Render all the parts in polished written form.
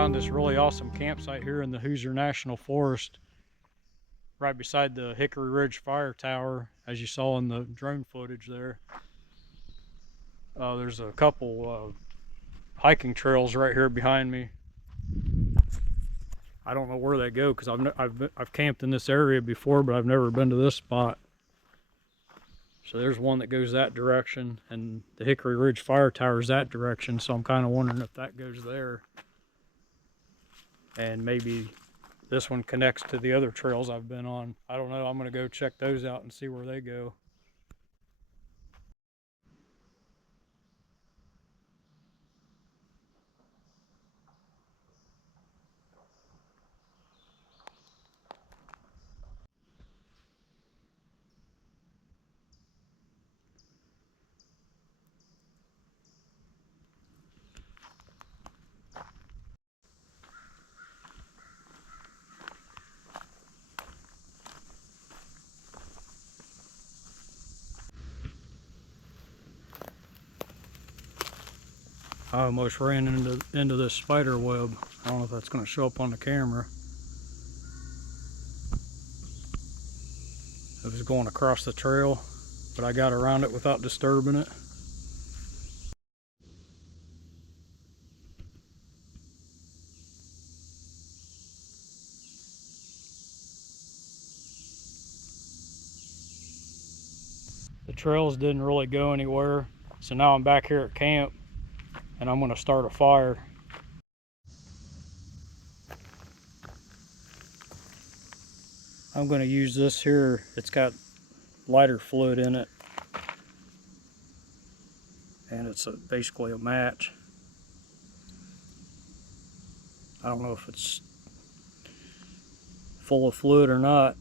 Found this really awesome campsite here in the Hoosier National Forest, right beside the Hickory Ridge Fire Tower, as you saw in the drone footage there. There's a couple hiking trails right here behind me. I don't know where they go because I've camped in this area before, but I've never been to this spot. So there's one that goes that direction, and the Hickory Ridge Fire Tower is that direction, so I'm kind of wondering if that goes there. And maybe this one connects to the other trails I've been on. I don't know. I'm going to go check those out and see where they go. I almost ran into this spider web. I don't know if that's going to show up on the camera. It was going across the trail, but I got around it without disturbing it. The trails didn't really go anywhere, so now I'm back here at camp and I'm going to start a fire. I'm going to use this here. It's got lighter fluid in it, and it's basically a match. I don't know if it's full of fluid or not,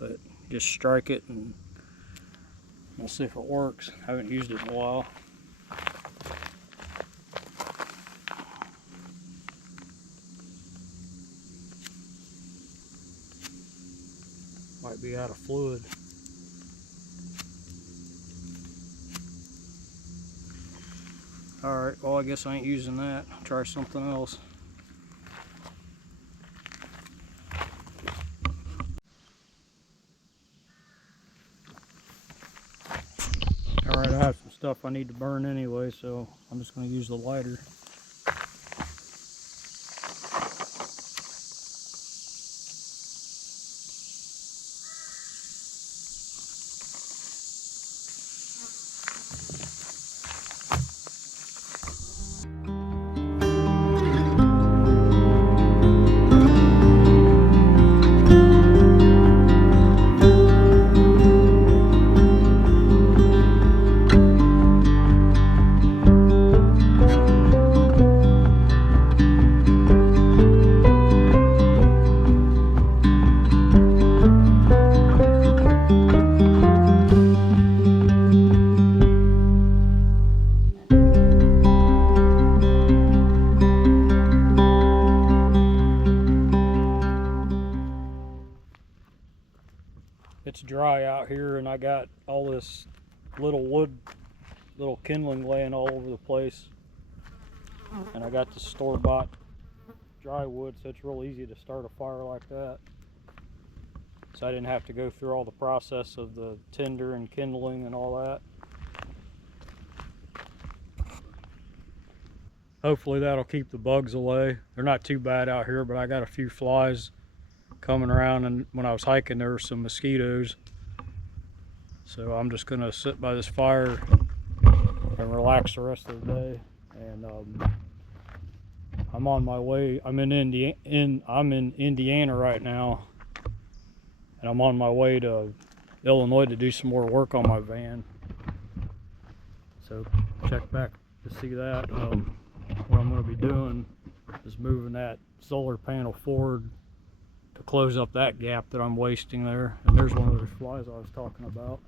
but just strike it and we'll see if it works. I haven't used it in a while. Might be out of fluid. Alright, well I guess I ain't using that. I'll try something else. Alright, I have some stuff I need to burn anyway, so I'm just going to use the lighter. It's dry out here and I got all this little kindling laying all over the place, and I got the store-bought dry wood, so it's real easy to start a fire like that. So I didn't have to go through all the process of the tinder and kindling and all that. Hopefully that'll keep the bugs away. They're not too bad out here, but I got a few flies coming around, and when I was hiking there were some mosquitoes. So I'm just gonna sit by this fire and relax the rest of the day. And I'm on my way. I'm in Indiana right now, and I'm on my way to Illinois to do some more work on my van. So check back to see that. What I'm going to be doing is moving that solar panel forward to close up that gap that I'm wasting there. And there's one of those flies I was talking about.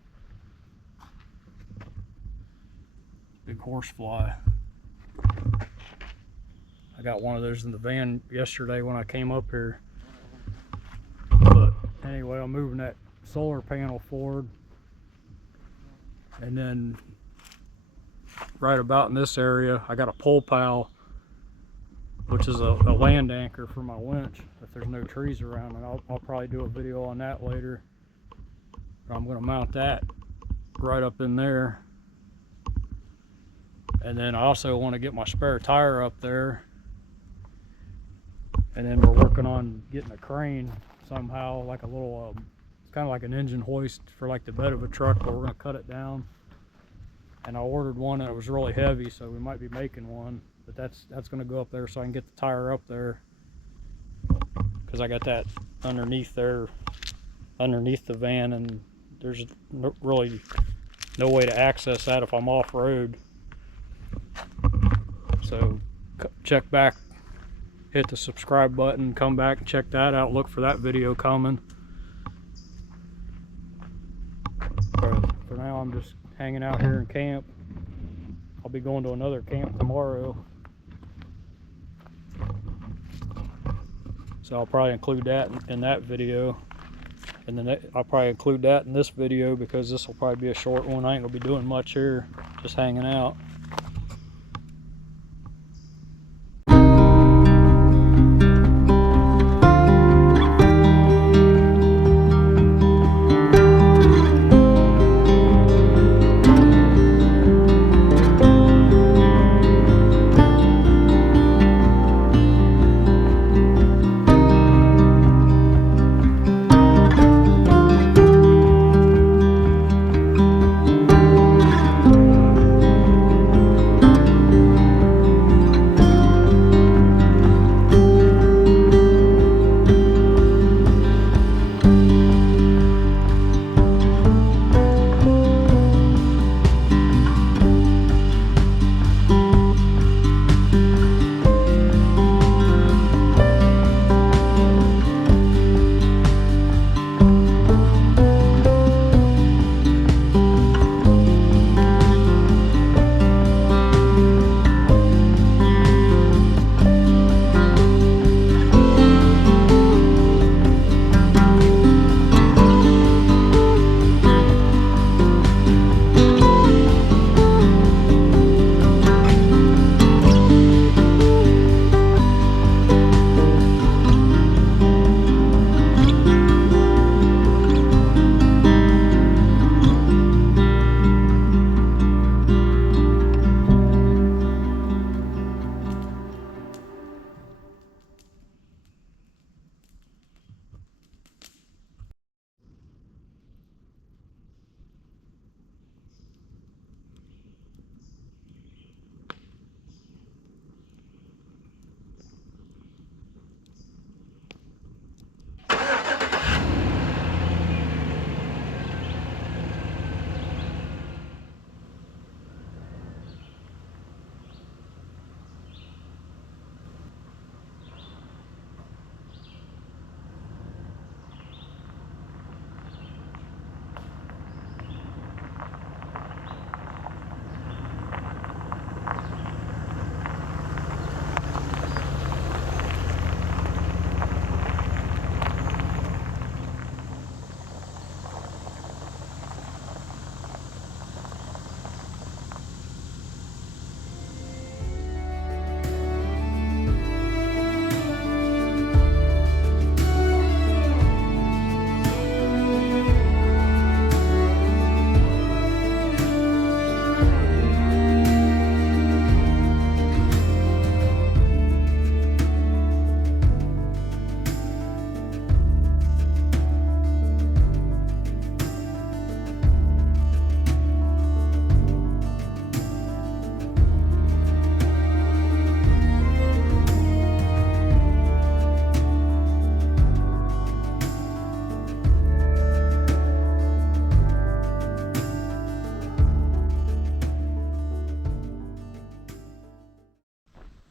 Big horse fly. I got one of those in the van yesterday when I came up here. But anyway, I'm moving that solar panel forward, and then right about in this area I got a pole pile which is a land anchor for my winch if there's no trees around, and I'll probably do a video on that later. But I'm going to mount that right up in there. And then I also want to get my spare tire up there, and then we're working on getting a crane somehow, like a little it's kind of like an engine hoist for like the bed of a truck, but we're going to cut it down. And I ordered one and it was really heavy, so we might be making one, but that's going to go up there so I can get the tire up there, because I got that underneath there, underneath the van, and there's really no way to access that if I'm off-road. So check back, hit the subscribe button, come back and check that out, look for that video coming. For now I'm just hanging out here in camp. I'll be going to another camp tomorrow, so I'll probably include that in that video, and then I'll probably include that in this video, because this will probably be a short one. I ain't gonna be doing much here, just hanging out.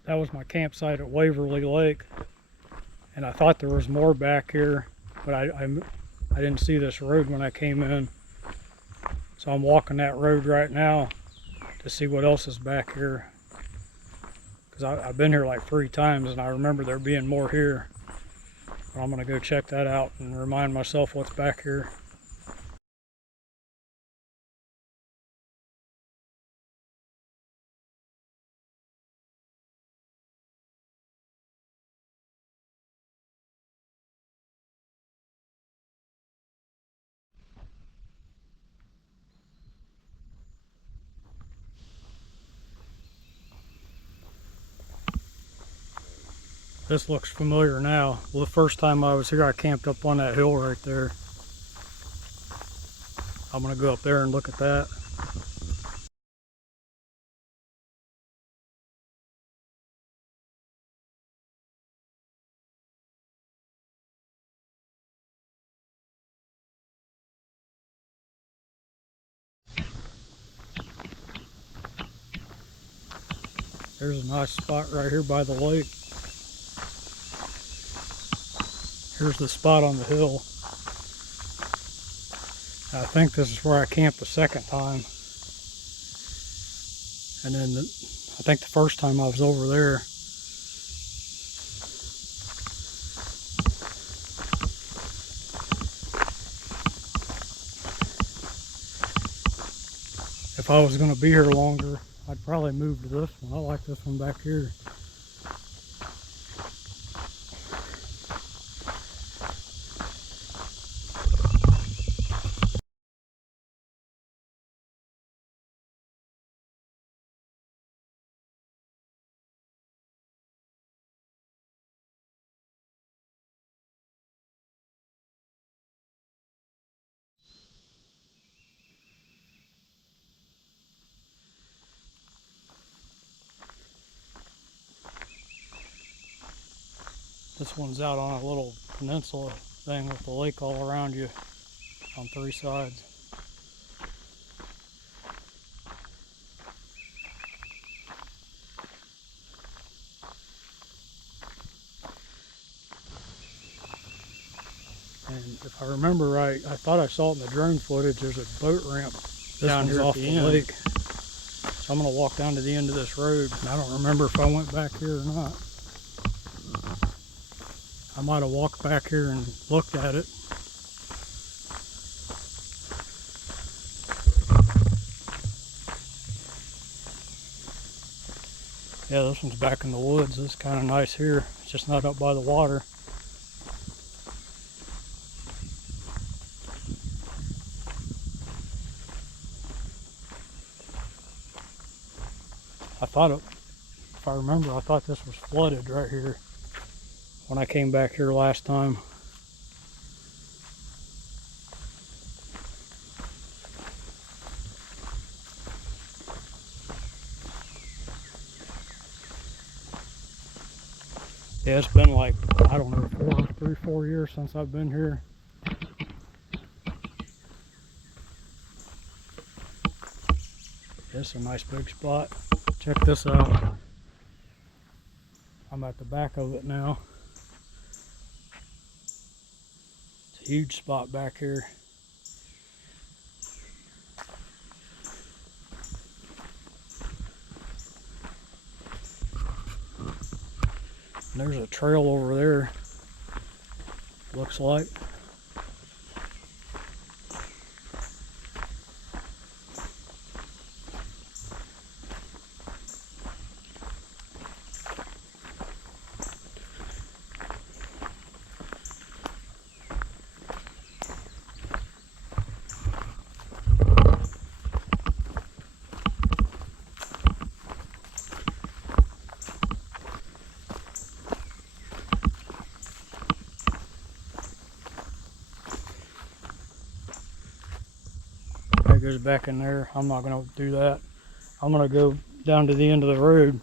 That was my campsite at Waverly Lake, and I thought there was more back here, but I didn't see this road when I came in. So I'm walking that road right now to see what else is back here, because I've been here like 3 times and I remember there being more here. But I'm gonna go check that out and remind myself what's back here. This looks familiar now. Well, the first time I was here, I camped up on that hill right there. I'm gonna go up there and look at that. There's a nice spot right here by the lake. Here's the spot on the hill. I think this is where I camped the second time. And then I think the first time I was over there. If I was going to be here longer, I'd probably move to this one. I like this one back here. This one's out on a little peninsula thing with the lake all around you on three sides. And if I remember right, I thought I saw it in the drone footage, there's a boat ramp down here off the lake. So I'm going to walk down to the end of this road. And I don't remember if I went back here or not. I might have walked back here and looked at it. Yeah, this one's back in the woods. It's kind of nice here. It's just not up by the water. I thought it, if I remember, I thought this was flooded right here when I came back here last time. Yeah, it's been like, I don't know, 4 years since I've been here. It's a nice big spot. Check this out. I'm at the back of it now. It's a huge spot back here. And there's a trail over there, looks like. That goes back in there. I'm not going to do that. I'm going to go down to the end of the road.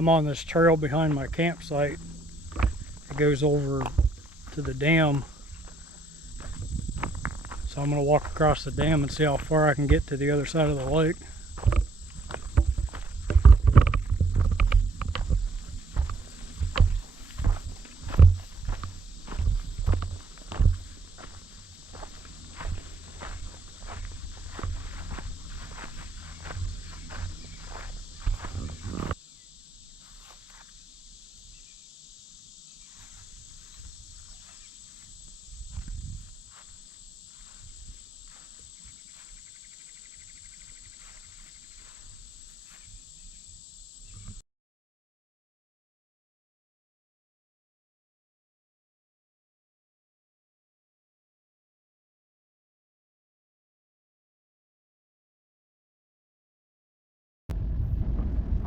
I'm on this trail behind my campsite. It goes over to the dam. So I'm going to walk across the dam and see how far I can get to the other side of the lake.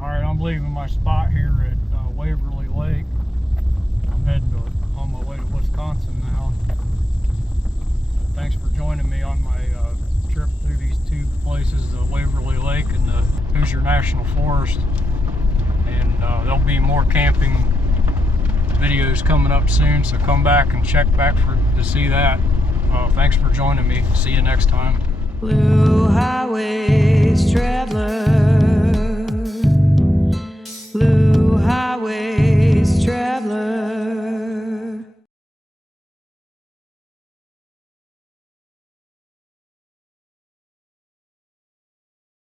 Alright, I'm leaving my spot here at Waverly Lake. I'm heading on my way to Wisconsin now. Thanks for joining me on my trip through these two places, the Waverly Lake and the Hoosier National Forest. And there'll be more camping videos coming up soon, so come back and check back to see that. Thanks for joining me. See you next time. Blue highway straight